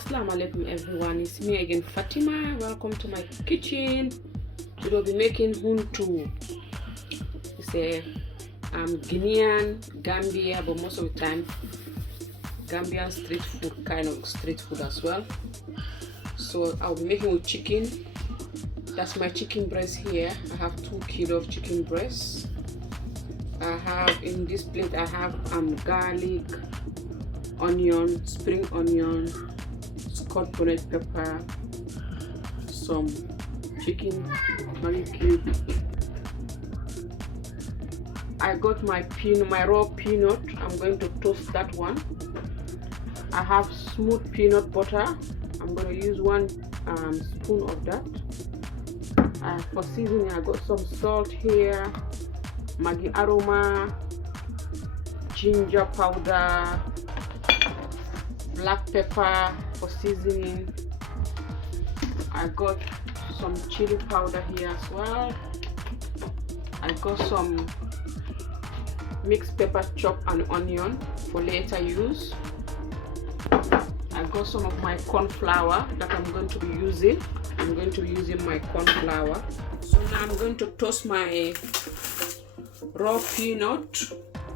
Assalamu alaikum everyone, it's me again, Fatima. Welcome to my kitchen. Today we'll be making huntu. It's a Guinean, Gambia, but most of the time Gambian street food, kind of street food as well. So I'll be making with chicken. That's my chicken breast here. I have 2 kilos of chicken breast. I have in this plate I have garlic, onion, spring onion, scotch bonnet pepper, some chicken cube. I got my raw peanut. I'm going to toast that one. I have smooth peanut butter. I'm going to use 1 spoon of that. For seasoning, I got some salt here, Maggi aroma, ginger powder, black pepper for seasoning. I got some chili powder here as well. I got some mixed pepper, chop and onion for later use. I got some of my corn flour that I'm going to be using. I'm going to be using my corn flour. So now I'm going to toast my raw peanut.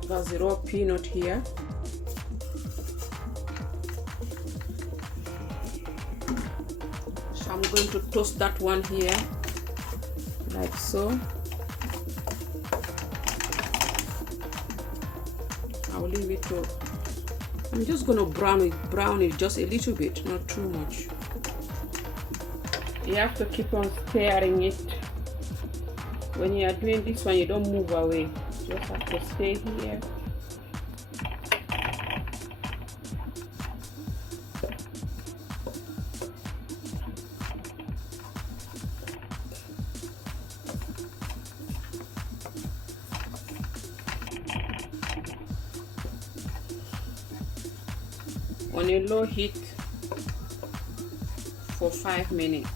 That's the raw peanut here. So I'm going to toast that one here, like so. I'll leave it to, I'm just going to brown it just a little bit, not too much. You have to keep on stirring it. When you are doing this one, you don't move away. You just have to stay here. On a low heat for 5 minutes.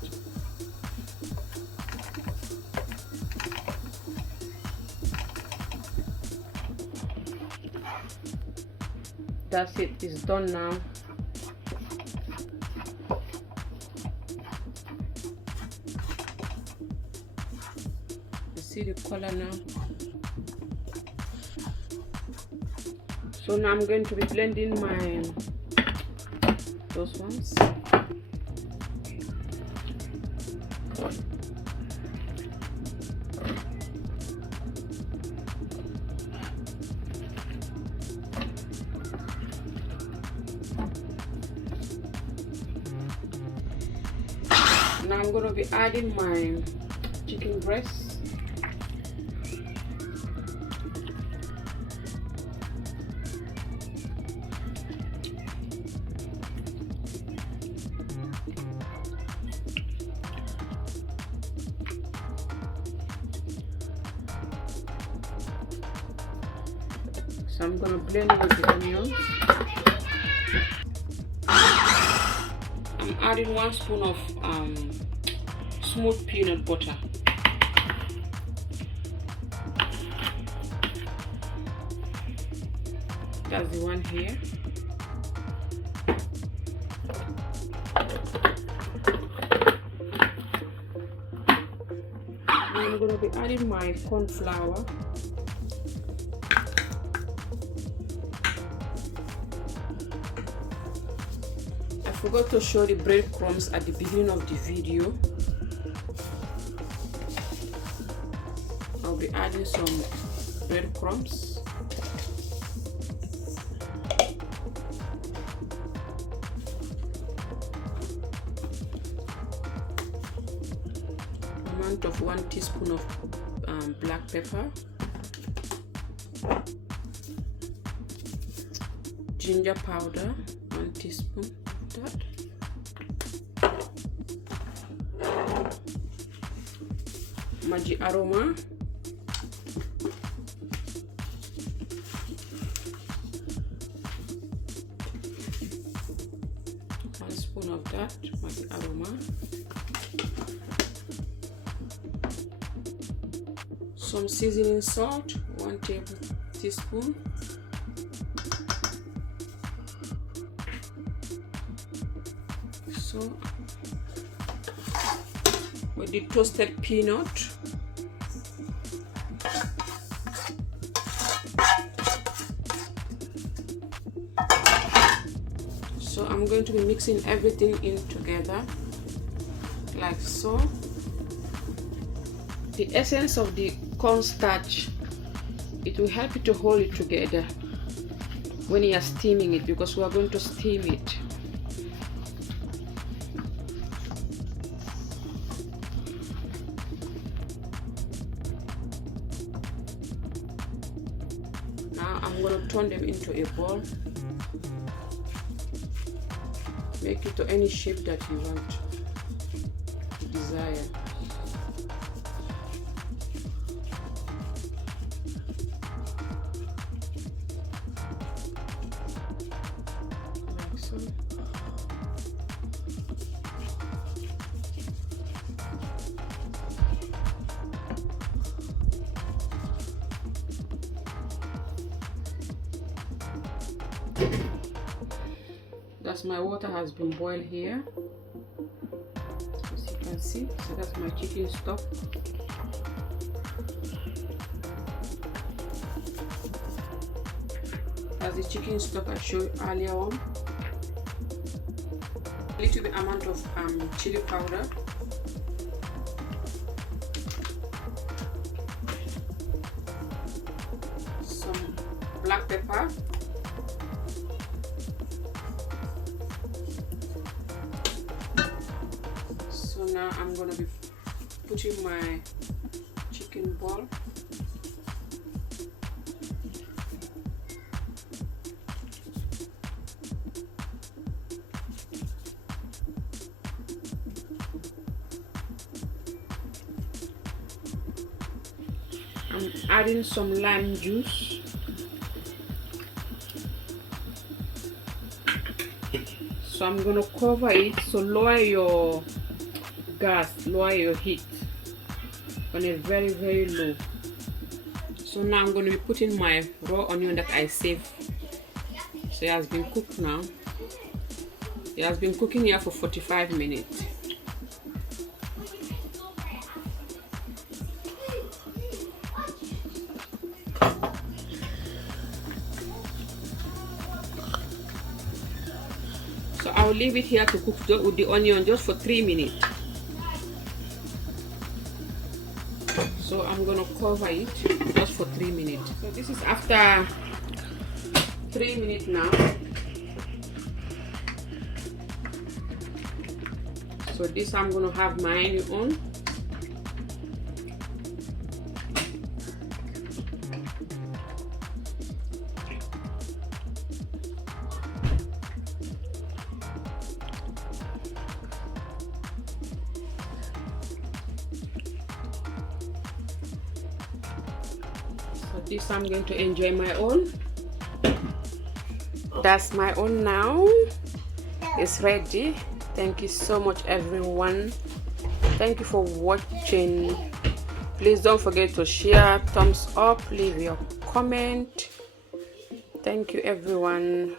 That's it, it's done now. You see the color now. So now I'm going to be blending those ones. Now I'm going to be adding my chicken breast. So I'm going to blend it with the onions. I'm adding 1 spoon of smooth peanut butter. That's the one here. Now I'm going to be adding my corn flour. I forgot to show the breadcrumbs at the beginning of the video. I'll be adding some breadcrumbs. Amount of 1 teaspoon of black pepper, ginger powder, 1 teaspoon of that. Maggi aroma, one spoon of that Maggi aroma, some seasoning salt, 1 teaspoon, So with the toasted peanut. So I'm going to be mixing everything in together like so. The essence of the cornstarch, it will help you to hold it together when you are steaming it, because we are going to steam it. Now I'm going to turn them into a ball. Make it to any shape that you want, desire. Like so. That's my water has been boiled here, as you can see. So that's my chicken stock. That's the chicken stock I showed you earlier on. A little bit amount of chili powder. Some black pepper. So now I'm gonna be putting my chicken ball. I'm adding some lime juice. So I'm gonna cover it. So lower your gas, lower your heat on a very, very low. So now I'm going to be putting my raw onion that I saved. So it has been cooked now. It has been cooking here for 45 minutes. So I'll leave it here to cook with the onion just for 3 minutes. So I'm gonna cover it just for 3 minutes. So this is after 3 minutes now. So this I'm gonna have mine on. This I'm going to enjoy my own. That's my own now. It's ready. Thank you so much, everyone. Thank you for watching. Please don't forget to share, thumbs up, leave your comment. Thank you, everyone.